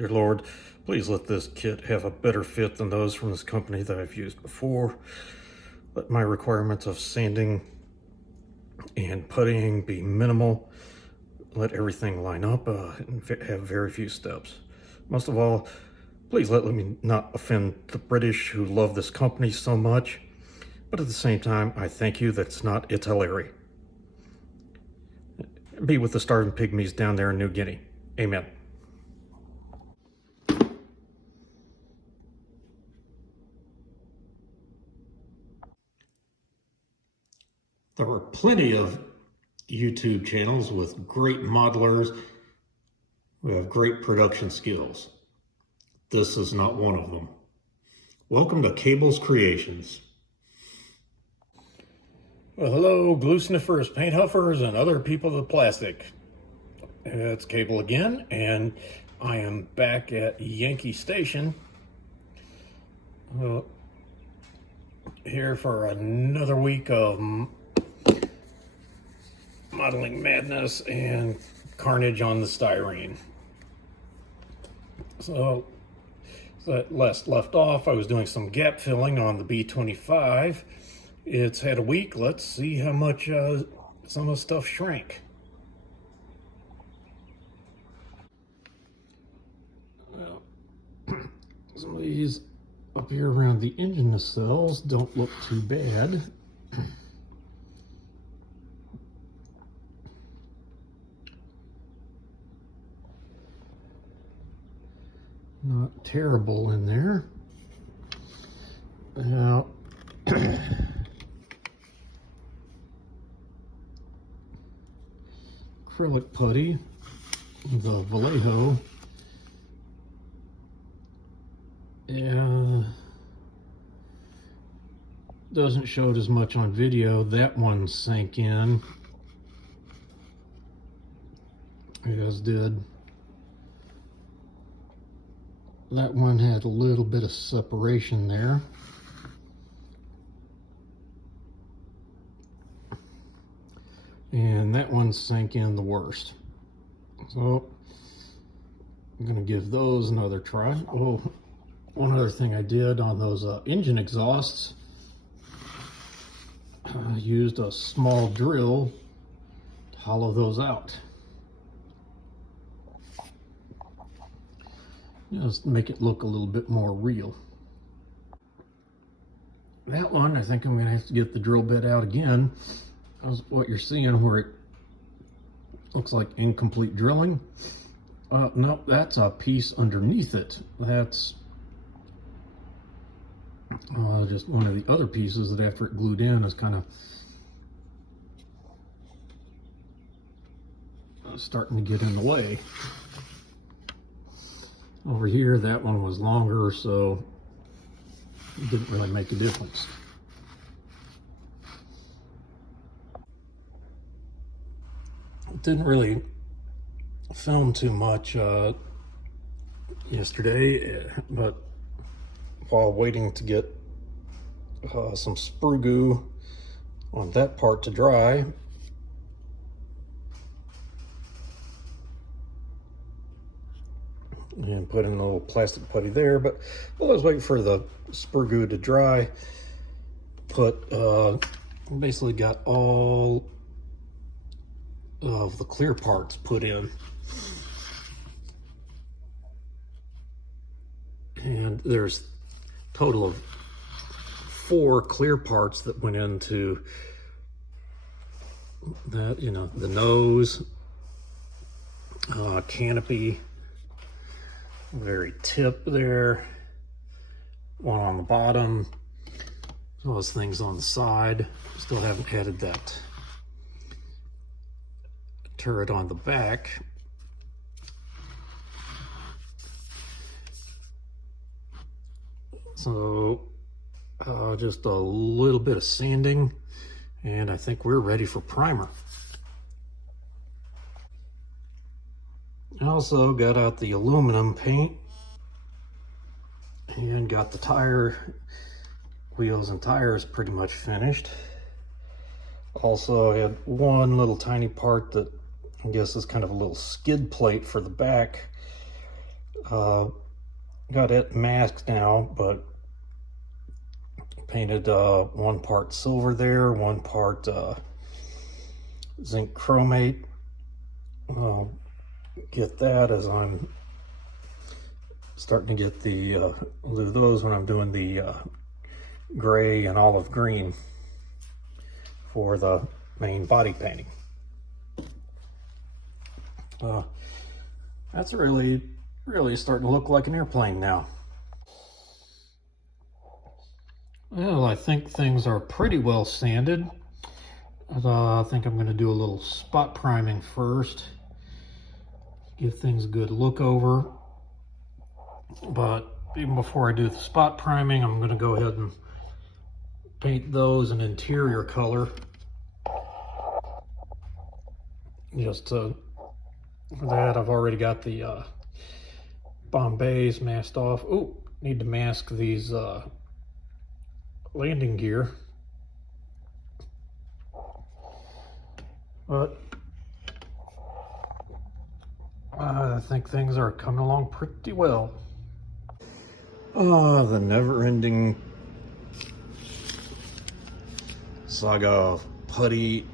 Dear Lord, please let this kit have a better fit than those from this company that I've used before. Let my requirements of sanding and puttying be minimal. Let everything line up and have very few steps. Most of all, please let me not offend the British who love this company so much. But at the same time, I thank you that it's not Italy. Be with the starving pygmies down there in New Guinea. Amen. There are plenty of YouTube channels with great modelers who have great production skills. This is not one of them. Welcome to Cable's Creations. Well, hello, glue sniffers, paint huffers, and other people of plastic. It's Cable again, and I am back at Yankee Station here for another week of modeling madness and carnage on the styrene. So that left off, I was doing some gap filling on the B-25. It's had a week. Let's see how much some of the stuff shrank. Well, some of these up here around the engine nacelles don't look too bad. Not terrible in there. Now, acrylic putty, the Vallejo, doesn't show it as much on video. That one sank in, as did that one. Had a little bit of separation there. And that one sank in the worst. So I'm gonna give those another try. Oh, one other thing I did on those engine exhausts, I used a small drill to hollow those out. Just make it look a little bit more real. That one, I think I'm gonna have to get the drill bit out again. What you're seeing where it looks like incomplete drilling. No, that's a piece underneath it. That's just one of the other pieces that after it glued in is kind of starting to get in the way. Over here, that one was longer, so it didn't really make a difference. Didn't really film too much yesterday, but while waiting to get some sprue goo on that part to dry, and put in a little plastic putty there, but while I was waiting for the sprue goo to dry, basically got all of the clear parts put in. And there's a total of 4 clear parts that went into that, the nose, canopy, very tip there, one on the bottom, as well as things on the side. Still haven't added that turret on the back. So just a little bit of sanding, and I think we're ready for primer. I also got out the aluminum paint and got the tire wheels and tires pretty much finished. Also, I had one little tiny part that I guess is kind of a little skid plate for the back Got it masked now, but painted one part silver there, one part zinc chromate. I'll get that as I'm starting to get the I'll do those when I'm doing the gray and olive green for the main body painting. That's really starting to look like an airplane now. Well, I think things are pretty well sanded. I think I'm going to do a little spot priming first, give things a good look over. But even before I do the spot priming, I'm going to go ahead and paint those an interior color. Just for that, I've already got the Bombays masked off. Oh, need to mask these landing gear. But I think things are coming along pretty well. The never-ending saga of putty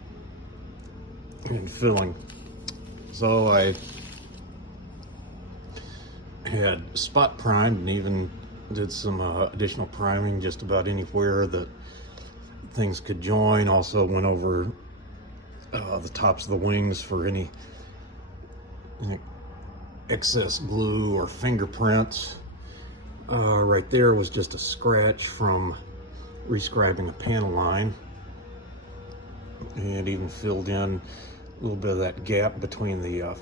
and filling. So I had spot primed and even did some additional priming just about anywhere that things could join. Also went over the tops of the wings for any excess glue or fingerprints. Right there was just a scratch from rescribing a panel line, and even filled in a little bit of that gap between the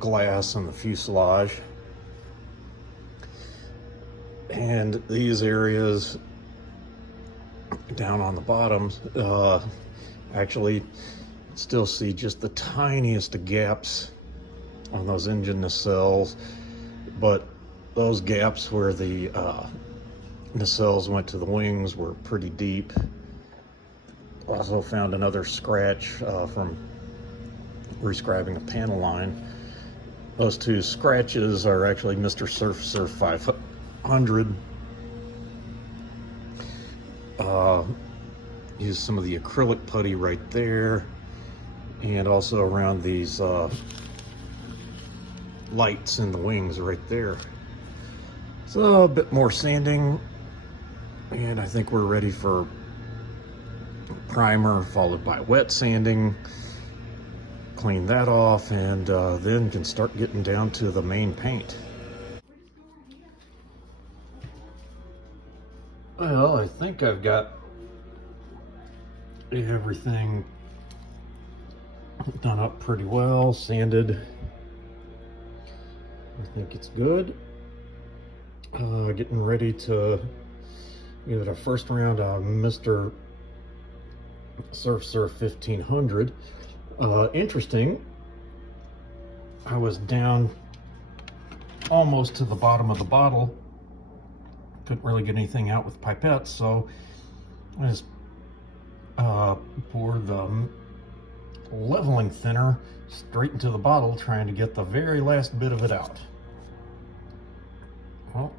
glass and the fuselage. And these areas down on the bottoms, actually still see just the tiniest of gaps on those engine nacelles, but those gaps where the nacelles went to the wings were pretty deep. Also found another scratch from rescribing a panel line. Those two scratches are actually Mr. Surfacer 500. Use some of the acrylic putty right there, and also around these lights in the wings right there. So a bit more sanding, and I think we're ready for primer followed by wet sanding. Clean that off, and then can start getting down to the main paint. Well, I think I've got everything done up pretty well, sanded. I think it's good. Getting ready to give it a first round of Mr. Surfacer 1500. Interesting, I was down almost to the bottom of the bottle. Couldn't really get anything out with pipettes, so I just poured the leveling thinner straight into the bottle, trying to get the very last bit of it out. Well,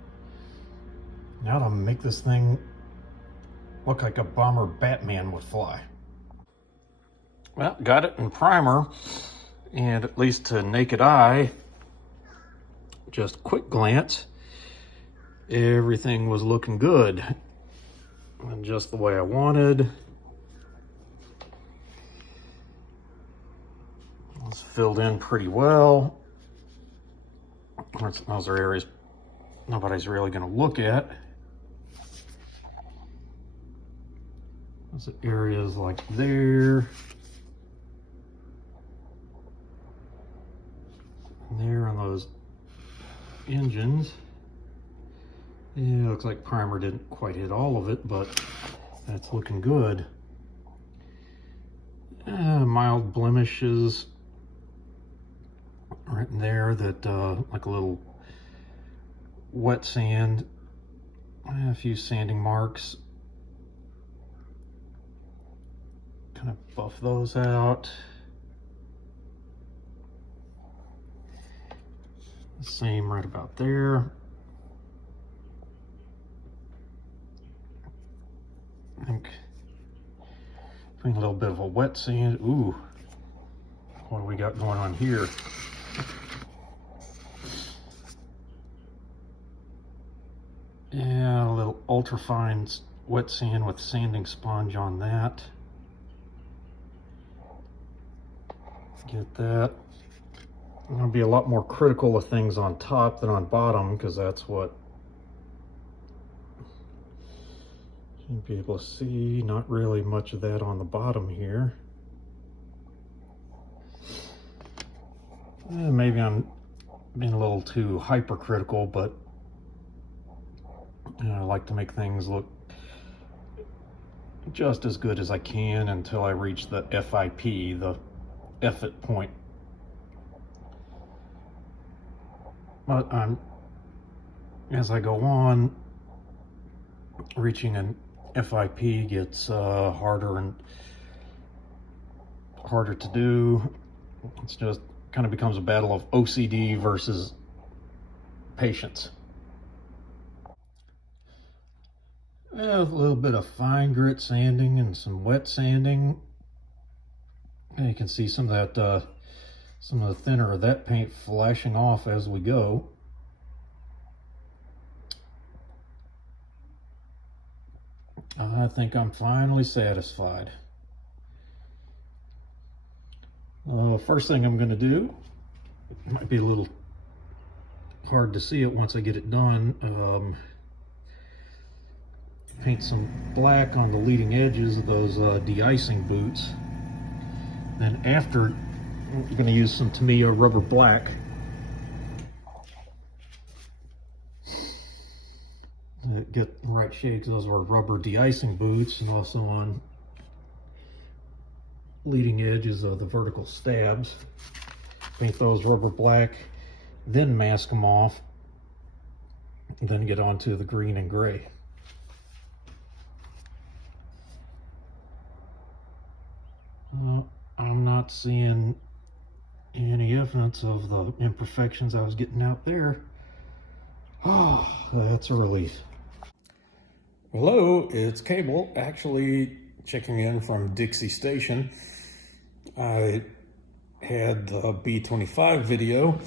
now to make this thing look like a bomber Batman would fly. Well, got it in primer, and at least to naked eye, just quick glance, everything was looking good and just the way I wanted. It's filled in pretty well. Those are areas nobody's really going to look at. Those are areas like there, there on those engines. Yeah, looks like primer didn't quite hit all of it, but that's looking good. Mild blemishes right in there that like a little wet sand, a few sanding marks. Kind of buff those out. The same right about there. I think putting a little bit of a wet sand. Ooh, what do we got going on here? Yeah, a little ultra-fine wet sand with sanding sponge on that. Get that. I'm going to be a lot more critical of things on top than on bottom, because that's what you'll be able to see. Not really much of that on the bottom here. Maybe I'm being a little too hypercritical, but I like to make things look just as good as I can until I reach the FIP, the effort point. But as I go on, reaching an FIP gets harder and harder to do. It's just kind of becomes a battle of OCD versus patience. A little bit of fine grit sanding and some wet sanding. And you can see some of that, some of the thinner of that paint flashing off as we go. I think I'm finally satisfied. First thing I'm going to do, it might be a little hard to see it once I get it done, paint some black on the leading edges of those de-icing boots. Then after, I'm going to use some Tamiya rubber black. Get the right shade, because those were rubber de-icing boots, and also on leading edges of the vertical stabs. Paint those rubber black, then mask them off, and then get onto the green and gray. I'm not seeing any evidence of the imperfections I was getting out there. Oh, that's a relief. Hello, it's Cable, actually checking in from Dixie Station. I had the B-25 video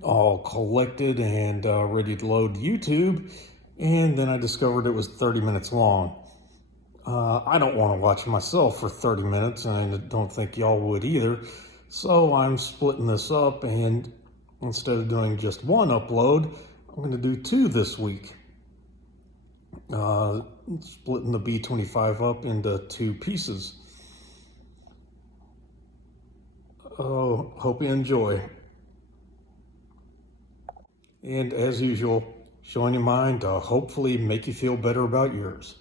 all collected and ready to load YouTube, and then I discovered it was 30 minutes long. I don't want to watch myself for 30 minutes, and I don't think y'all would either, so I'm splitting this up, and instead of doing just one upload, I'm going to do two this week. Splitting the B-25 up into two pieces. Oh, hope you enjoy. And as usual, showing your mind to hopefully make you feel better about yours.